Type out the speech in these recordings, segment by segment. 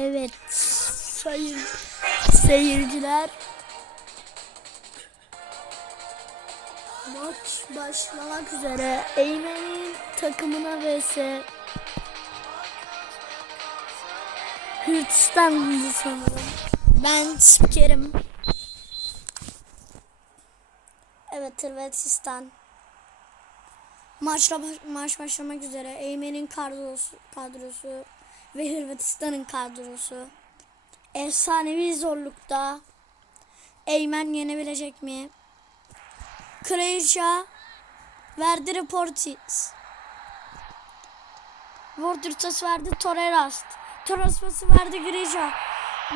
Evet sayın seyirciler. Maç başlamak üzere. Eymen'in takımına vs Hırtistan'dı sanırım. Ben spikerim. Evet Hırvatistan. Maçla maç başlamak üzere. Eymen'in kadrosu, kadrosu ve Hırvatistan'ın kadrosu. Efsanevi zorlukta. Eymen yenebilecek mi? Croatia verdi Reportis. Vorturtas verdi. Torrerast pası verdi Grisha.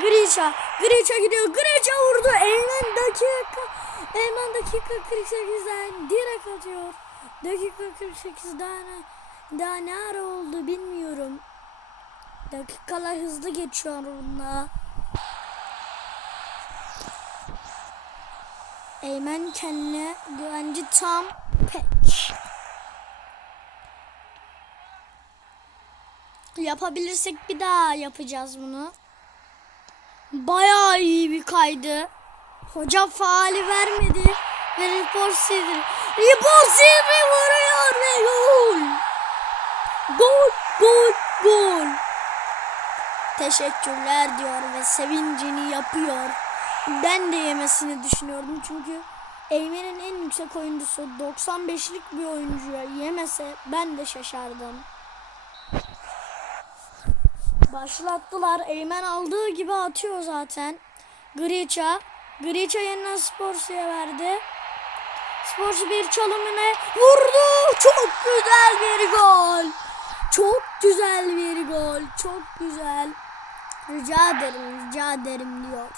Grisha. Grisha gidiyor. Grisha vurdu. Eymen dakika. Eymen dakika 48'den direkt atıyor. Dakika 48 daha ne, daha ne ara oldu bilmiyorum. Dakikalar hızlı geçiyor bununla. Eymen kendine güvenci tam pek. Yapabilirsek bir daha yapacağız bunu. Bayağı iyi bir kaydı. Hoca faali vermedi. Ve Riporsi'dir. Riporsi'dir vuruyor ve gol. Gol, gol, gol. Teşekkürler diyor ve sevincini yapıyor. Ben de yemesini düşünüyordum çünkü Eymen'in en yüksek oyuncusu 95'lik bir oyuncuya yemese ben de şaşardım. Başlattılar. Eymen aldığı gibi atıyor zaten. Griça. Griça yeniden Sporsu'ya verdi. Sporsu bir çalımını vurdu. Çok güzel bir gol. Çok güzel bir gol. Çok güzel. Rica ederim, rica ederim diyor.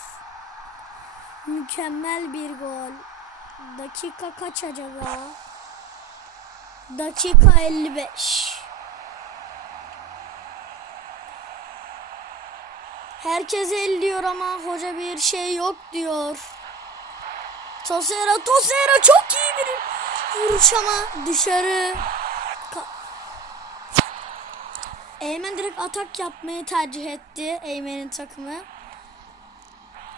Mükemmel bir gol. Dakika kaç acaba? Dakika 55. Herkes el diyor ama hoca bir şey yok diyor. Tosera, Tosera çok iyi bir vuruş ama dışarı. Eymen direkt atak yapmayı tercih etti Eymen'in takımı.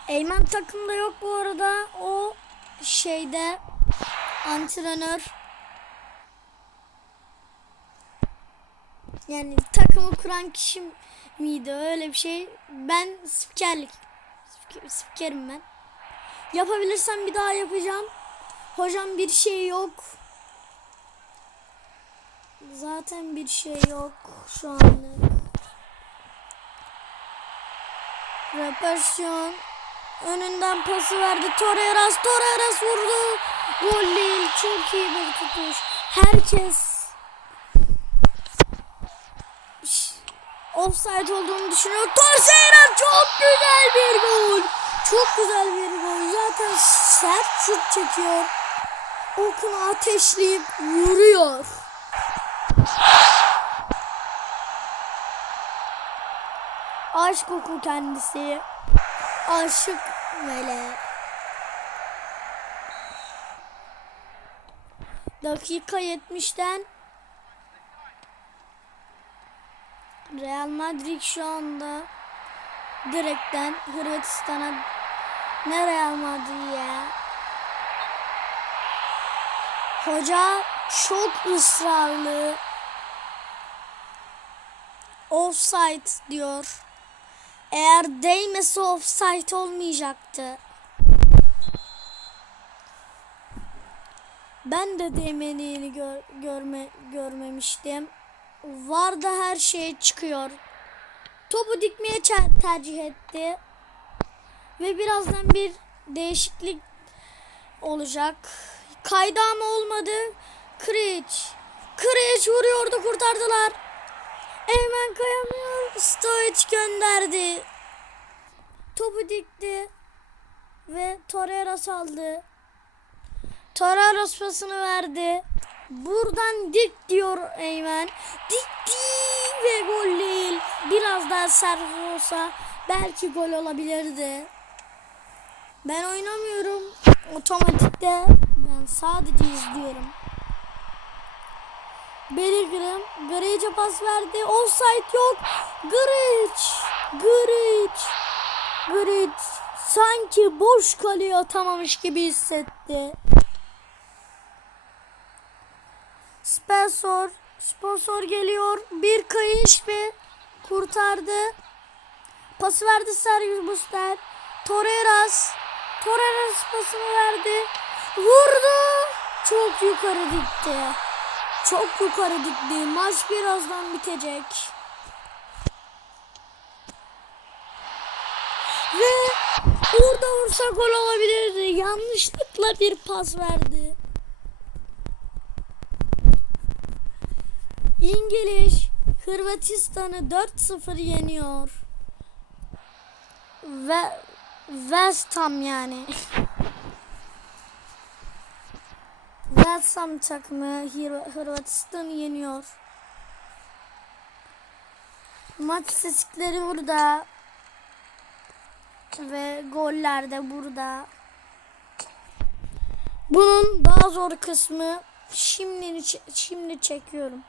Eymen takımda yok bu arada. O şeyde antrenör yani takımı kuran kişi miydi öyle bir şey. Ben spikerlik spiker- spikerim ben. Yapabilirsem bir daha yapacağım. Hocam bir şey yok. Zaten bir şey yok şu anlık. Repersiyon. Önünden pası verdi. Torreras. Torreras vurdu. Gol değil. Çok iyi bir tutuş. Herkes offside olduğunu düşünüyor. Torreira çok güzel bir gol. Çok güzel bir gol. Zaten sert şut çekiyor. Okunu ateşleyip vuruyor. Aşk oku kendisi. Aşık mele. Dakika 70'ten Real Madrid şu anda direkten Hırvatistan'a ne Real Madrid ya? Hoca çok ısrarlı. Offside diyor. Eğer değmese offside olmayacaktı. Ben de değmediğini gör, görme, görmemiştim. Var da her şey çıkıyor. Topu dikmeye tercih etti. Ve birazdan bir değişiklik olacak. Kaydı ama olmadı. Kriç. Kriç vuruyordu kurtardılar. Hemen kayamıyor. Stoic gönderdi. Topu dikti. Ve Torreira saldı. Torreira pasını verdi. Buradan dik diyor Eymen. Dikti ve gol değil. Biraz daha sert olsa belki gol olabilirdi. Ben oynamıyorum. Otomatikte ben sadece izliyorum. Bellingham Gric'e pas verdi. Offside yok. Gric Griç. Griç sanki boş kaleye atamamış gibi hissetti. Sponsor, sponsor geliyor. Bir kayış ve kurtardı. Pası verdi Sergio Buster. Torreras. Torreras pasını verdi. Vurdu. Çok yukarı gitti. Çok yukarı gitti. Maç birazdan bitecek. Ve orada vursa gol olabilirdi. Yanlışlıkla bir pas verdi. İngiliz Hırvatistan'ı 4-0 yeniyor. Ve West Ham yani. Ham takımı Hır- Hırvatistan'ı yeniyor. Maç istatistikleri burada. Ve goller de burada. Bunun daha zor kısmı şimdi şimdi çekiyorum.